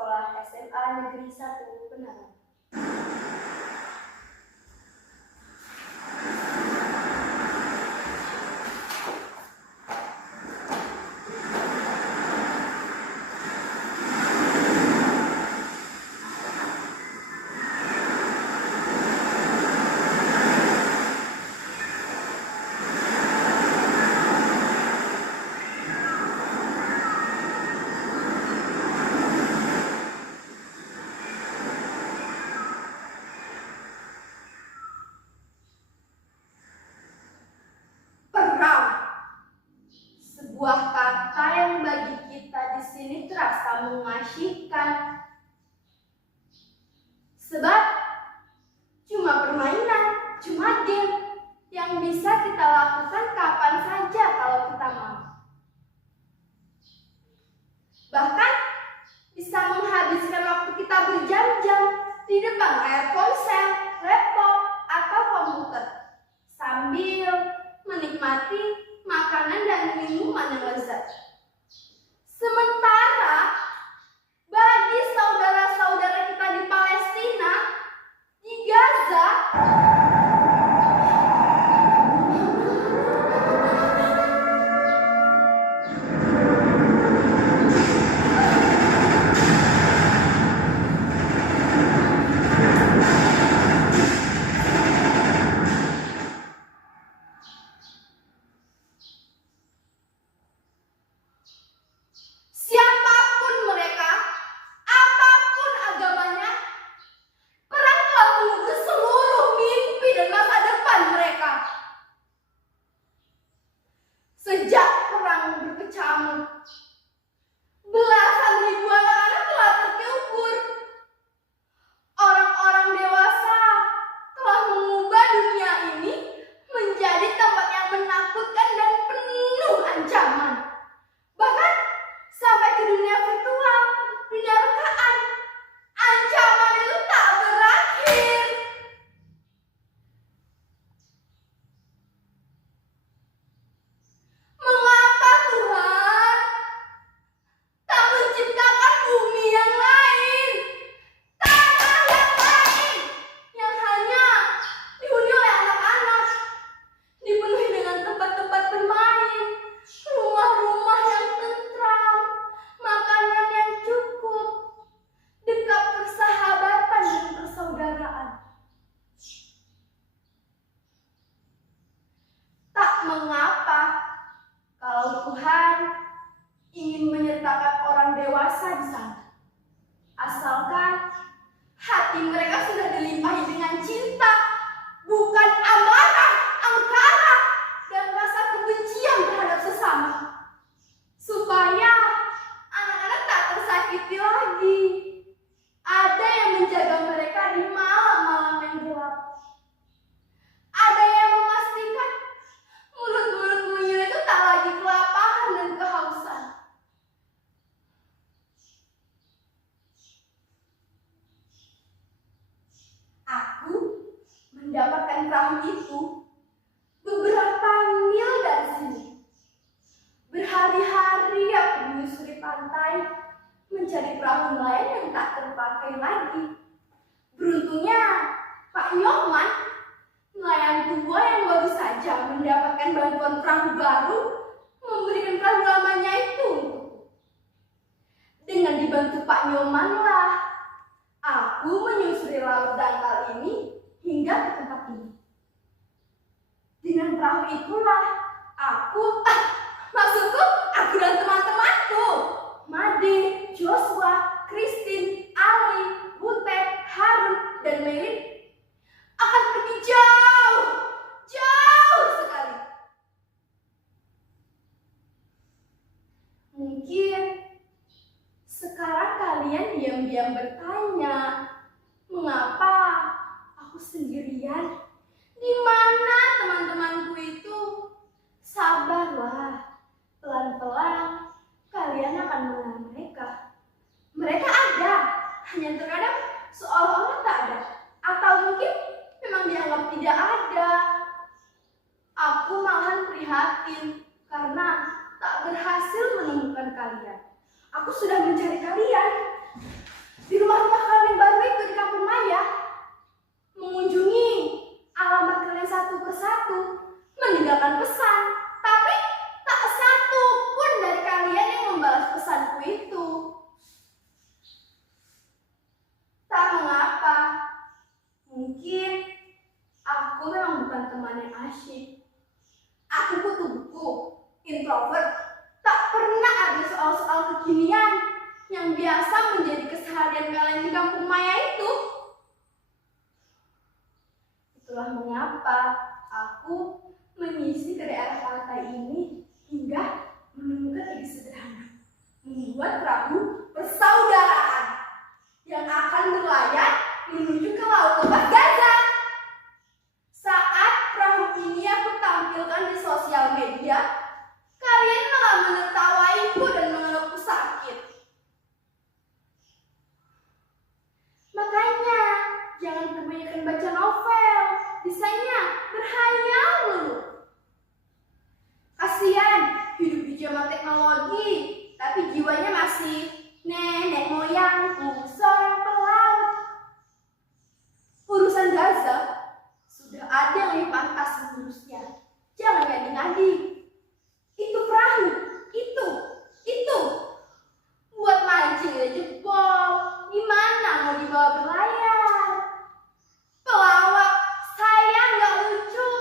Sekolah SMA Negeri 1 Penanganan. Sebuah kata yang bagi kita di sini terasa mengasyikkan. Sebab cuma permainan, cuma game yang bisa kita lakukan kapan saja kalau kita mau. Bahkan bisa menghabiskan waktu kita berjam-jam di depan layar ponsel, laptop, atau komputer sambil menikmati makanan dan minuman yang lezat. Sementara bagi saudara-saudara kita di Palestina, di Gaza, siapapun mereka, apapun agamanya, perang telah mengubah seluruh mimpi dan masa depan mereka. Sejak perang berkecamuk, belasan ribu anak-anak telah terkubur. Orang-orang dewasa telah mengubah dunia ini menjadi tempat yang menakutkan dan penuh ancaman. Bahkan sampai ke dunia virtual, dunia rekaan, ancaman itu tak berakhir. Mengapa Tuhan tak menciptakan bumi yang lain, tanah yang lain, yang hanya dihuni oleh anak-anak, dipenuhi dengan tempat-tempat bermain, rumah-rumah yang tentram, makanan yang cukup, dekat persahabatan dan persaudaraan. Tak mengapa kalau Tuhan ingin menyertakan orang dewasa di sana, asalkan hati mereka sudah dilimpahi dengan cinta, bukan amarah, angkara, dan rasa kebencian terhadap sesama, supaya anak-anak tak tersakiti lagi. Ada yang menjaga mereka di malam-malam yang gelap. Ada yang memastikan mulut-mulut mungil itu tak lagi kelaparan dan kehausan. Aku mendapatkan perahu itu beberapa mil dari sini. Berhari-hari aku menyusuri pantai mencari perahu nelayan yang tak terpakai lagi. Beruntungnya Pak Nyoman, nelayan tua yang baru saja mendapatkan bantuan perahu baru, memberikan perahu lamanya itu untukku. Dengan dibantu Pak Nyoman lah, aku menyusuri laut dangkal ini hingga ke tempat ini. Dengan perahu itulah maksudku aku dan teman-temanku, Made, Joshua, Christine, Ali, Butet, Harun, dan Melin akan pergi jauh, jauh sekali. Mungkin sekarang kalian diam-diam bertanya, mengapa aku sendirian? Di mana teman-temanku itu? Sabarlah, pelan-pelan kalian akan mengenal mereka. Mereka ada, hanya terkadang seolah-olah tak ada, atau mungkin memang dianggap tidak ada. Aku malahan prihatin karena tak berhasil menemukan kalian. Aku sudah mencari kalian. di rumah-rumah kalian yang baru itu di Kampung Maya, mengunjungi alamat kalian satu persatu, meninggalkan pesan, tapi tak satu pun dari kalian yang membalas pesanku itu. Tak mengapa, mungkin aku memang bukan teman yang asyik. Aku kutu buku, introvert, tak pernah ada soal-soal kekinian yang biasa menjadi keseharian kalian di Kampung Maya itu. Itulah mengapa aku mengisi ke daerah pantai ini hingga menemukan ide sederhana, membuat perahu persaudaraan yang akan berlayar menuju ke laut lepas Gaza. Saat perahu ini aku tampilkan di sosial media, kalian malah menertawaiku dan menganggapku sakit. Makanya jangan kebanyakan baca novel, bisanya berhayal dulu. Kasihan hidup di zaman teknologi, tapi jiwanya masih nenek moyangku seorang pelaut. Urusan Gaza sudah ada yang lebih pantas mengurusnya. Jangan ngadi-ngadi. Itu perahu, itu buat mancing ya jebol. Gimana mau dibawa berlayar? Pelawak, saya nggak lucu.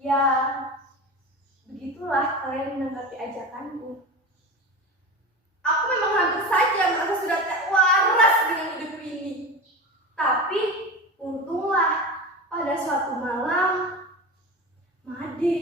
Ya, begitulah kalian menanggapi ajakanku. Aku memang hampir saja merasa sudah tak waras dengan hidup ini. Tapi untunglah pada suatu malam, Made,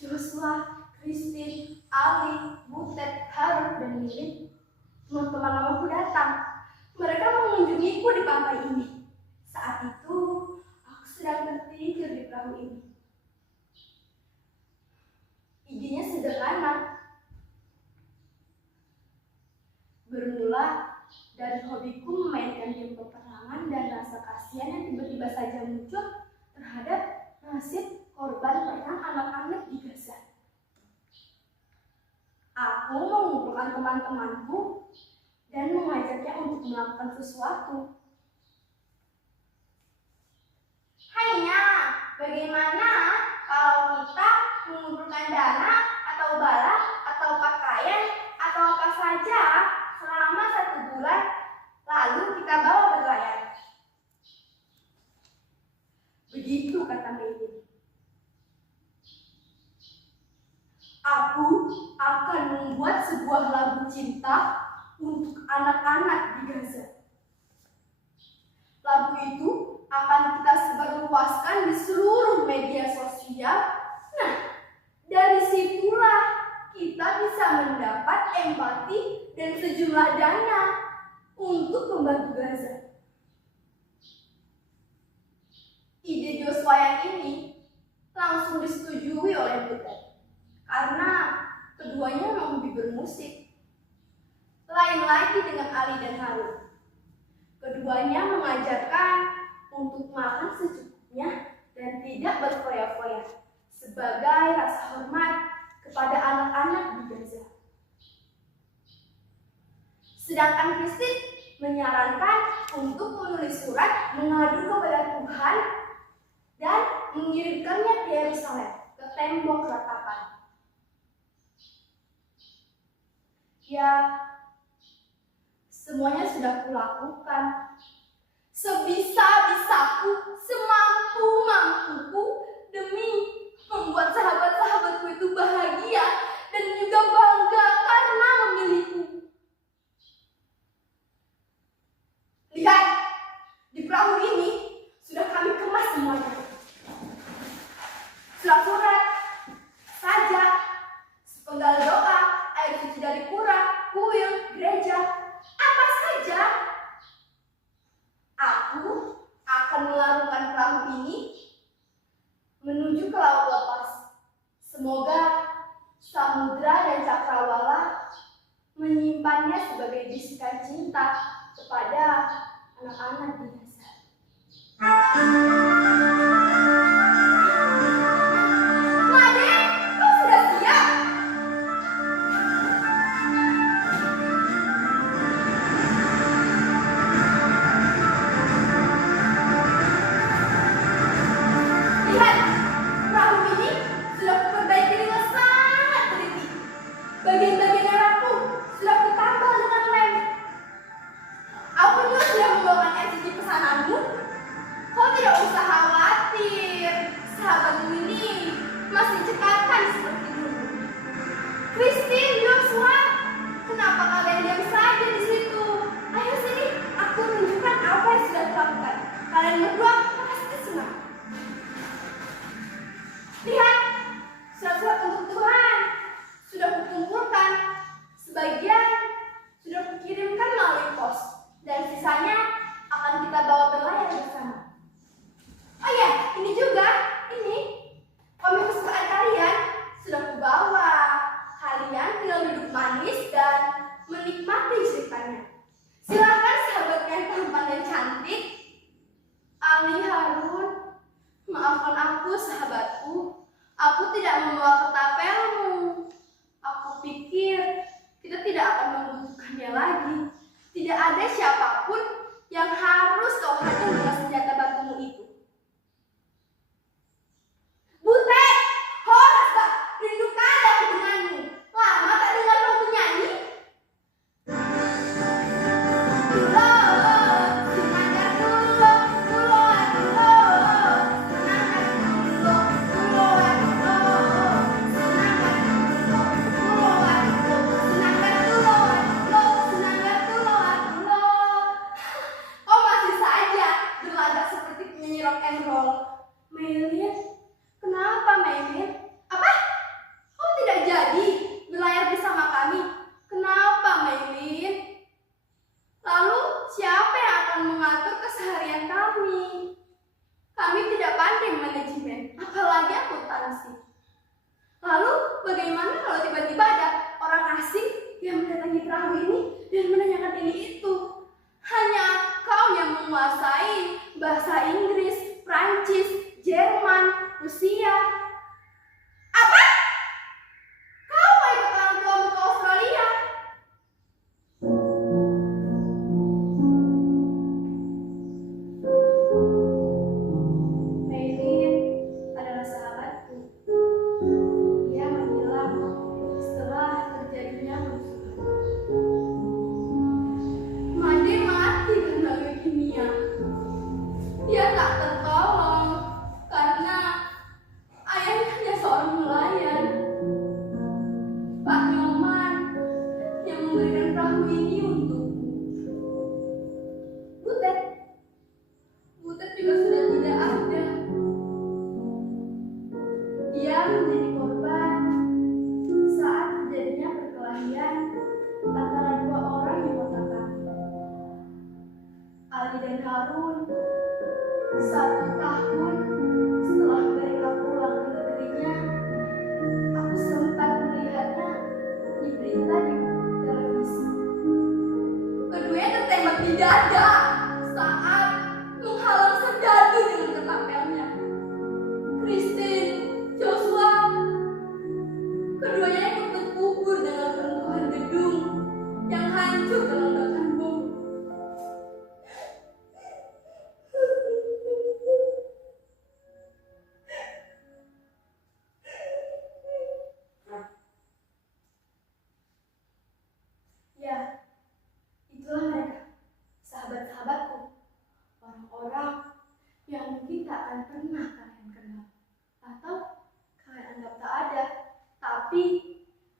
Joshua, Christine, Ali, Butet, Harun, dan Lilin, teman-teman lamaku datang. Mereka mengunjungiku di pantai ini. Saat itu, aku sedang tertidur di perahu ini. Idenya sederhana. Bermula dari hobiku memainkan game peperangan dan rasa kasihan yang tiba-tiba saja muncul terhadap nasib korban perang anak-anak di Gaza. Aku mengumpulkan teman-temanku dan mengajaknya untuk melakukan sesuatu. Hanya bagaimana kalau kita mengumpulkan dana atau bala atau pakaian atau apa saja selama 1 bulan, lalu kita bawa berlayar. Begitu kata Megan. Aku akan membuat sebuah lagu cinta untuk anak-anak di Gaza. Lagu itu akan kita sebarluaskan di seluruh media sosial. Nah, dari situlah kita bisa mendapat empati dan sejumlah dana untuk membantu Gaza. Ide Joshua yang ini langsung disetujui oleh Butet karena keduanya memang hobi bermusik. Lain lagi dengan Ali dan Harun. Keduanya mengajarkan untuk makan secukupnya dan tidak berfoya-foya sebagai rasa hormat kepada anak-anak di Gaza. Sedangkan Christine menyarankan untuk menulis surat mengadu kepada Tuhan dan mengirimkannya ke Yerusalem, ke tembok ratapan. Ya, semuanya sudah kulakukan. Sebisa-bisaku, semampu-mampuku demi membuat sahabat-sahabatku itu bahagia dan juga bangga karena memilihku. Lihat, di perahu ini sudah kami kemas semuanya. Surat-surat, sajak, sepenggal doa, air suci dari pura, kuil, gereja, apa saja. Aku akan melarungkan perahu ini menuju ke laut lepas. Semoga samudra dan cakrawala menyimpannya sebagai bisikan cinta kepada anak-anak di Gaza. Made, kau sudah siap? lihat, perahu ini sudah kuperbaiki dengan sangat teliti. Bagian-bagian yang rapuh sudah kutambal dengan lem. Aku juga sudah membawakan RCT pesananmu. Kau tidak usah khawatir, sahabatmu ini masih cekatan seperti dulu. Christine, Joshua, kenapa kalian diam saja di situ? Ayo sini, aku tunjukkan apa yang sudah kulakukan. Kalian berdua pasti senang. Lihat, surat-surat untuk Tuhan sudah kukumpulkan. Sebagian sudah kukirimkan melalui pos, dan sisanya akan kita bawa berlayar bersama. Oh ya, ini juga, ini komik kesukaan kalian sudah kubawa. Kalian tinggal duduk manis dan menikmati ceritanya. Silakan sahabatku yang tampan dan cantik. Ali Harun, maafkan aku sahabatku. Aku tidak membawa ketapelmu. Aku pikir kita tidak akan membutuhkannya lagi. Tidak ada siapapun yang harus kau hajar dengan senjata batumu itu. Butet, horas tak, rindu kali aku denganmu. Lama tak dengar kau menyanyi. Kau masih saja berlagak seperti penyanyi rock and roll. Maylin, kenapa Maylin? Apa? Kau tidak jadi berlayar bersama kami? Kenapa Maylin? Lalu siapa yang akan mengatur keseharian kami? Kami tidak pandai manajemen, apalagi akuntansi. Lalu bagaimana kalau tiba-tiba ada orang asing yang mendatangi perahu ini dan menanyakan ini itu? Hanya kau yang menguasai bahasa Inggris, Prancis, Jerman, Rusia. Apa? Kau mau ikut orang tuamu ke Australia? Maylin adalah sahabatku. Dia menghilang setelah terjadinya kerusuhan. Made mati karena leukemia. Dia tak tertolong karena ayahnya hanya seorang nelayan. Pak Nyoman yang memberikan perahu ini untukku. Butet, Butet juga sudah tidak ada. Dia menjadi korban saat terjadinya perkelahian antara dua orang di kota kami. Ali dan Harun, 1 tahun setelah mereka pulang ke negerinya, aku sempat melihatnya di berita di televisi. Keduanya tertembak di dada saat menghalang serdadu dengan ketapelnya. Christine, Joshua, keduanya ikut terkubur dengan runtuhan gedung yang hancur dalam ledakan bom. Ya, itulah mereka, sahabat-sahabatku, orang-orang yang mungkin tak akan pernah kalian kenal atau kalian anggap tak ada, tapi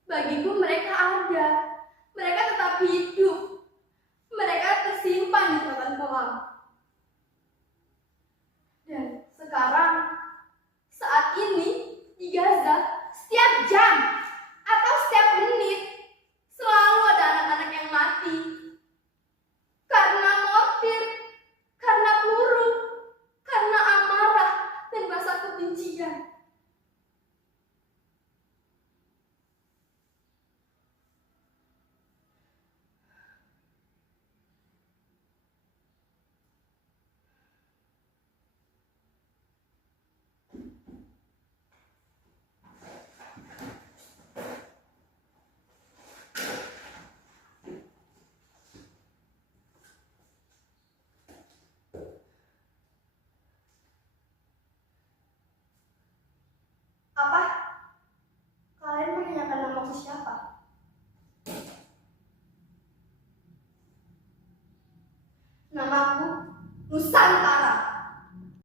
bagiku mereka ada. Mereka tetap hidup. Mereka tersimpan di selatan kolam. Dan sekarang, saat ini di Gaza, setiap jam atau setiap menit selalu ada anak-anak yang mati karena mortir, karena peluru, karena amarah, Nusantara.